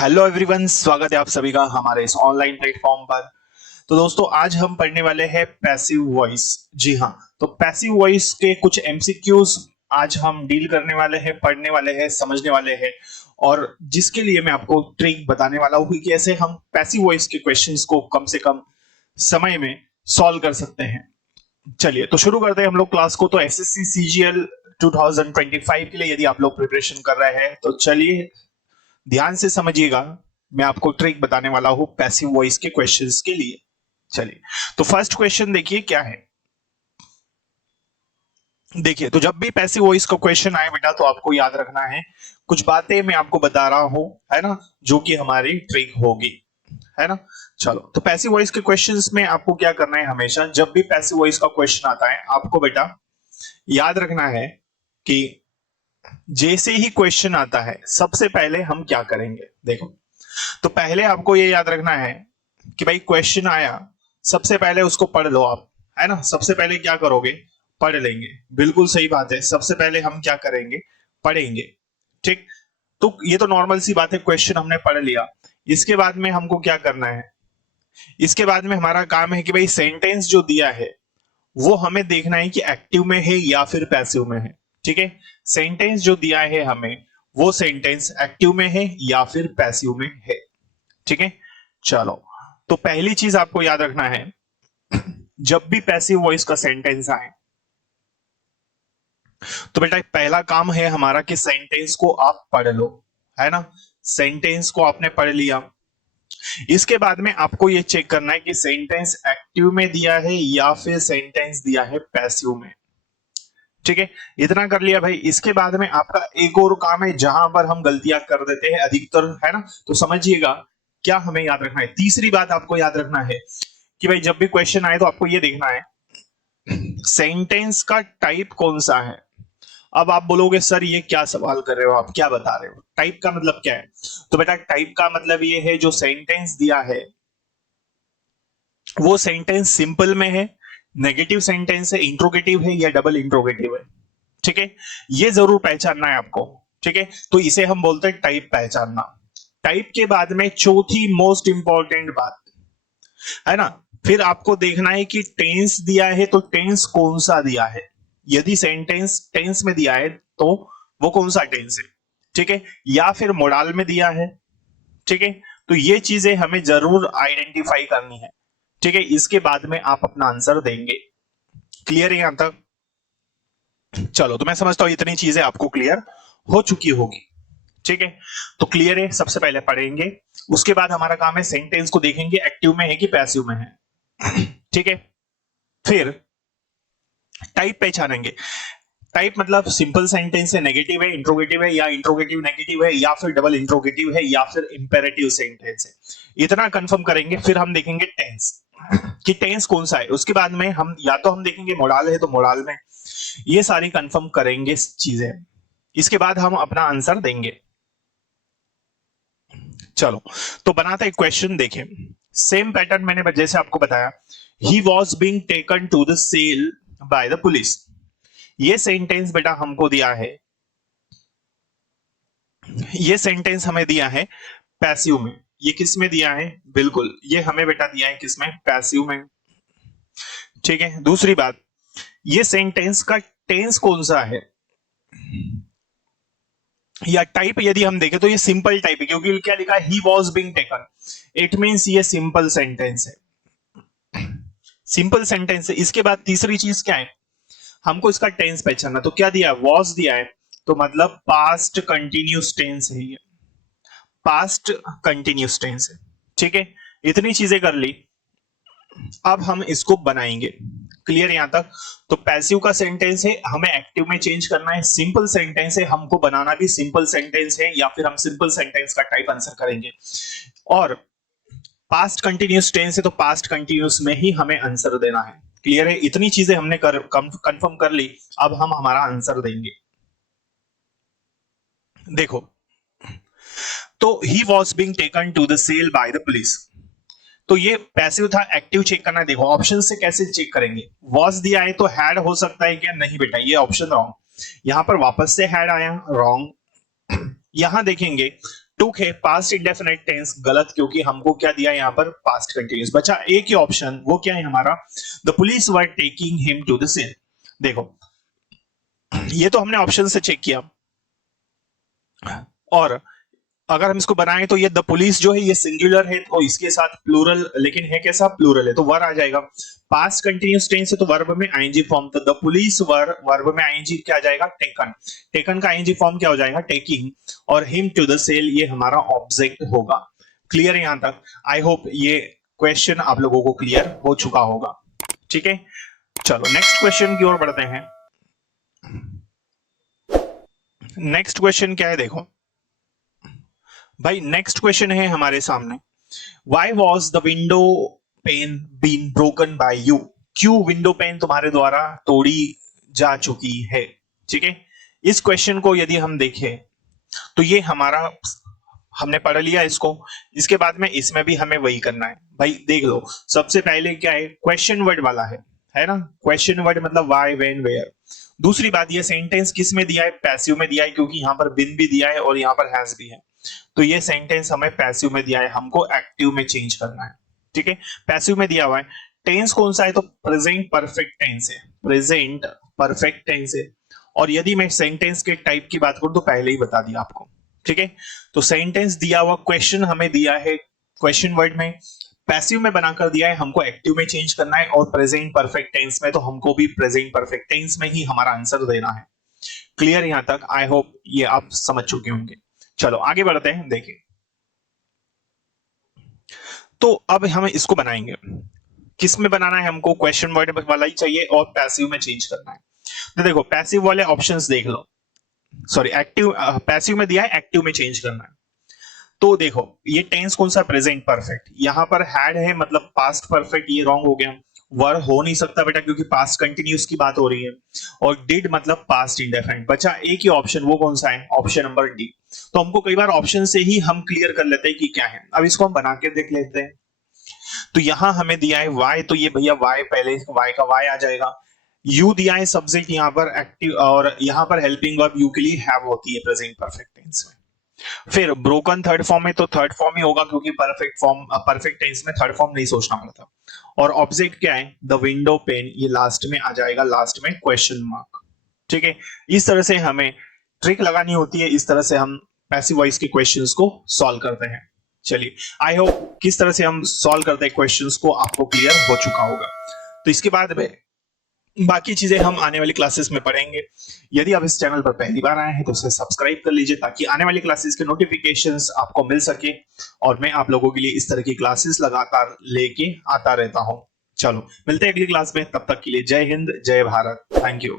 Hello everyone, स्वागत है आप सभी का हमारे इस ऑनलाइन प्लेटफॉर्म पर। तो दोस्तों, आज हम पढ़ने वाले हैं पैसिव वॉइस। जी हाँ, तो पैसिव वॉइस के कुछ एमसीक्यूज आज हम डील करने वाले हैं, पढ़ने वाले हैं, समझने वाले हैं। और जिसके लिए मैं आपको ट्रिक बताने वाला हूँ कि कैसे हम पैसिव वॉइस के क्वेश्चंस को कम से कम समय में सॉल्व कर सकते हैं। चलिए तो शुरू करते हैं हम लोग क्लास को। तो एसएससी सीजीएल 2025 के लिए यदि आप लोग प्रिपरेशन कर रहे हैं तो चलिए ध्यान से समझिएगा। मैं आपको ट्रिक बताने वाला हूं पैसिव वॉइस के क्वेश्चंस के लिए। चलिए तो फर्स्ट क्वेश्चन देखिए क्या है। देखिए, तो जब भी पैसिव वॉइस का क्वेश्चन आए बेटा तो आपको याद रखना है, कुछ बातें मैं आपको बता रहा हूं, है ना, जो कि हमारी ट्रिक होगी, है ना। चलो, तो पैसिव वॉइस के क्वेश्चंस में आपको क्या करना है, हमेशा जब भी पैसिव वॉइस का क्वेश्चन आता है आपको बेटा याद रखना है कि जैसे ही क्वेश्चन आता है सबसे पहले हम क्या करेंगे। देखो, तो पहले आपको ये याद रखना है कि भाई क्वेश्चन आया, सबसे पहले उसको पढ़ लो आप, है ना। सबसे पहले क्या करोगे, पढ़ लेंगे। बिल्कुल सही बात है, सबसे पहले हम क्या करेंगे, पढ़ेंगे। ठीक, तो ये तो नॉर्मल सी बात है, क्वेश्चन हमने पढ़ लिया। इसके बाद में हमको क्या करना है, इसके बाद में हमारा काम है कि भाई सेंटेंस जो दिया है वो हमें देखना है कि एक्टिव में है या फिर पैसिव में है। ठीक है, सेंटेंस जो दिया है हमें, वो सेंटेंस एक्टिव में है या फिर पैसिव में है। ठीक है, चलो, तो पहली चीज आपको याद रखना है, जब भी पैसिव वॉइस का सेंटेंस आए तो बेटा पहला काम है हमारा कि सेंटेंस को आप पढ़ लो, है ना। सेंटेंस को आपने पढ़ लिया, इसके बाद में आपको यह चेक करना है कि सेंटेंस एक्टिव में दिया है या फिर सेंटेंस दिया है पैसिव में। ठीक है, इतना कर लिया भाई। इसके बाद में आपका एक और काम है जहां पर हम गलतियां कर देते हैं अधिकतर, है ना। तो समझिएगा क्या हमें याद रखना है। तीसरी बात आपको याद रखना है कि भाई जब भी क्वेश्चन आए तो आपको ये देखना है सेंटेंस का टाइप कौन सा है। अब आप बोलोगे सर ये क्या सवाल कर रहे हो, आप क्या बता रहे हो, टाइप का मतलब क्या है। तो बेटा टाइप का मतलब ये है जो सेंटेंस दिया है वो सेंटेंस सिंपल में है, नेगेटिव सेंटेंस है, इंट्रोगेटिव है या डबल इंट्रोगेटिव है। ठीक है, ये जरूर पहचानना है आपको। ठीक है, तो इसे हम बोलते हैं टाइप पहचानना। टाइप के बाद में चौथी मोस्ट इंपॉर्टेंट बात, है ना, फिर आपको देखना है कि टेंस दिया है तो टेंस कौन सा दिया है। यदि सेंटेंस टेंस में दिया है तो वो कौन सा टेंस है। ठीक है, या फिर मोडाल में दिया है। ठीक है, तो ये चीजें हमें जरूर आइडेंटिफाई करनी है। ठीक है, इसके बाद में आप अपना आंसर देंगे। क्लियर है यहां तक। चलो, तो मैं समझता हूं इतनी चीजें आपको क्लियर हो चुकी होगी। ठीक है, तो क्लियर है, सबसे पहले पढ़ेंगे, उसके बाद हमारा काम है सेंटेंस को देखेंगे एक्टिव में है कि पैसिव में है। ठीक है, फिर टाइप पहचानेंगे। टाइप मतलब सिंपल सेंटेंस है, नेगेटिव है, इंट्रोगेटिव है या इंट्रोगेटिव नेगेटिव है या फिर डबल इंट्रोगेटिव है या फिर इंपेरेटिव सेंटेंस है। इतना कंफर्म करेंगे, फिर हम देखेंगे टेंस कि टेंस कौन सा है। उसके बाद में हम या तो हम देखेंगे मोडाल है तो मोडाल में। ये सारी कंफर्म करेंगे चीजें, इसके बाद हम अपना आंसर देंगे। चलो, तो बनाते हैं क्वेश्चन। देखें, सेम पैटर्न मैंने जैसे आपको बताया, he was being taken to the cell by the police. ये सेंटेंस बेटा हमको दिया है, ये सेंटेंस हमें दिया है पैसिव में। ये किस में दिया है, बिल्कुल ये हमें बेटा दिया है किसमें, पैसिव में। ठीक है, दूसरी बात, ये सेंटेंस का टेंस कौन सा है या टाइप यदि हम देखें तो ये सिंपल टाइप है, क्योंकि क्या लिखा है, ही was being taken. It means ये सिंपल सेंटेंस है, सिंपल सेंटेंस है। इसके बाद तीसरी चीज क्या है, हमको इसका टेंस पहचानना। तो क्या दिया है, वॉज दिया है, तो मतलब पास्ट कंटिन्यूस टेंस है, ये पास्ट कंटिन्यूस टेंस है। ठीक है, इतनी चीजें कर ली, अब हम इसको बनाएंगे। क्लियर यहां तक। तो पैसिव का सेंटेंस है, हमें एक्टिव में चेंज करना है। सिंपल सेंटेंस है, हमको बनाना भी सिंपल सेंटेंस है या फिर हम सिंपल सेंटेंस का टाइप आंसर करेंगे। और पास्ट कंटिन्यूस टेंस है तो पास्ट कंटिन्यूस में ही हमें आंसर देना है। क्लियर है, इतनी चीजें हमने कंफर्म कर ली, अब हम हमारा आंसर देंगे। देखो, तो he was being taken to the cell by the police, तो ये पैसिव था। एक्टिव चेक करना है, देखो ऑप्शन से कैसे चेक करेंगे। वॉज दिया है तो हैड हो सकता है क्या, नहीं बेटा ये ऑप्शन रॉन्ग। यहां पर वापस से हैड आया, रॉन्ग। यहां देखेंगे टुक है पास्ट इंडेफिनिट टेंस, गलत, क्योंकि हमको क्या दिया है यहाँ पर पास्ट कंटिन्यूस। बचा एक ही ऑप्शन, वो क्या है हमारा, the police were taking him to the scene. देखो ये तो हमने ऑप्शन से चेक किया, और अगर हम इसको बनाएं तो ये द पुलिस जो है ये सिंगुलर है तो इसके साथ प्लूरल, लेकिन है कैसा, प्लूरल है, तो वर आ जाएगा। पास्ट कंटिन्यूस टेंस है तो वर्ब में आईएनजी फॉर्म, तो द पुलिस वर, वर्ब में आईएनजी क्या आ जाएगा, टेकन, टेकन का आईएनजी फॉर्म क्या हो जाएगा, टेकिंग, और हिम टू द सेल ये हमारा ऑब्जेक्ट होगा। क्लियर है यहां तक? आई होप ये क्वेश्चन आप लोगों को क्लियर हो चुका होगा। ठीक है, चलो नेक्स्ट क्वेश्चन की ओर बढ़ते हैं। नेक्स्ट क्वेश्चन क्या है, देखो भाई, नेक्स्ट क्वेश्चन है हमारे सामने, why was the window pane been broken by you, क्यों विंडो पेन तुम्हारे द्वारा तोड़ी जा चुकी है। ठीक है, इस क्वेश्चन को यदि हम देखें तो ये हमारा, हमने पढ़ लिया इसको, इसके बाद में इसमें भी हमें वही करना है। भाई देख लो, सबसे पहले क्या है, क्वेश्चन वर्ड वाला है ना, क्वेश्चन वर्ड मतलब व्हाई, व्हेन, वेयर। दूसरी बात, ये सेंटेंस किस में दिया है, पैसिव में दिया है, क्योंकि यहां पर बिन भी दिया है और यहां पर हैज भी है, तो ये सेंटेंस हमें पैसिव में दिया है, हमको एक्टिव में चेंज करना है। ठीक है, पैसिव में दिया हुआ है। टेंस कौन सा है, तो प्रेजेंट परफेक्ट टेंस है, प्रेजेंट परफेक्ट टेंस है। और यदि मैं सेंटेंस के टाइप की बात करूं तो पहले ही बता दिया आपको। ठीक है, तो सेंटेंस दिया हुआ, क्वेश्चन हमें दिया है, क्वेश्चन वर्ड में पैसिव में बनाकर दिया है, हमको एक्टिव में चेंज करना है, और प्रेजेंट परफेक्ट टेंस में तो हमको भी प्रेजेंट परफेक्ट टेंस में ही हमारा आंसर देना है। क्लियर यहां तक? आई होप ये आप समझ चुके होंगे। चलो आगे बढ़ते हैं, देखिए तो अब हम इसको बनाएंगे, किस में बनाना है हमको, क्वेश्चन वर्ड वाला ही चाहिए और पैसिव में चेंज करना है। तो देखो पैसिव वाले ऑप्शंस देख लो, सॉरी एक्टिव, पैसिव में दिया है, एक्टिव में चेंज करना है। तो देखो ये टेंस कौन सा, प्रेजेंट परफेक्ट, यहां पर हैड है मतलब पास्ट परफेक्ट, ये रॉन्ग हो गया, वर हो नहीं सकता बेटा क्योंकि पास्ट कंटिन्यूस की बात हो रही है, और डिड मतलब पास्ट इंडेफिनिट। बचा एक ही ऑप्शन, वो कौन सा है, ऑप्शन नंबर डी। तो हमको कई बार ऑप्शन से ही हम क्लियर कर लेते हैं कि क्या है। अब इसको हम बना के देख लेते हैं। तो यहां हमें दिया है वाई, तो ये भैया वाई, पहले वाई का वाई आ जाएगा। यू दिया है सब्जेक्ट यहाँ पर एक्टिव, और यहाँ पर हेल्पिंग वर्ब यू के लिए हैव होती है प्रेजेंट परफेक्ट टेंस में। फिर ब्रोकन थर्ड फॉर्म में, तो थर्ड फॉर्म ही होगा क्योंकि परफेक्ट टेंस में थर्ड फॉर्म नहीं सोचना पड़ता। और ऑब्जेक्ट क्या है, द विंडो पेन, ये लास्ट में आ जाएगा, लास्ट में क्वेश्चन मार्क। ठीक है, इस तरह से हमें ट्रिक लगानी होती है, इस तरह से हम पैसिव वॉइस के क्वेश्चंस को सॉल्व करते हैं। चलिए आई होप किस तरह से हम सॉल्व करते हैं क्वेश्चंस को आपको क्लियर हो चुका होगा। तो इसके बाद में बाकी चीजें हम आने वाली क्लासेस में पढ़ेंगे। यदि आप इस चैनल पर पहली बार आए हैं तो उसे सब्सक्राइब कर लीजिए ताकि आने वाली क्लासेस के नोटिफिकेशंस आपको मिल सके, और मैं आप लोगों के लिए इस तरह की क्लासेस लगातार लेके आता रहता हूं। चलो मिलते हैं अगली क्लास में, तब तक के लिए जय हिंद, जय भारत, थैंक यू।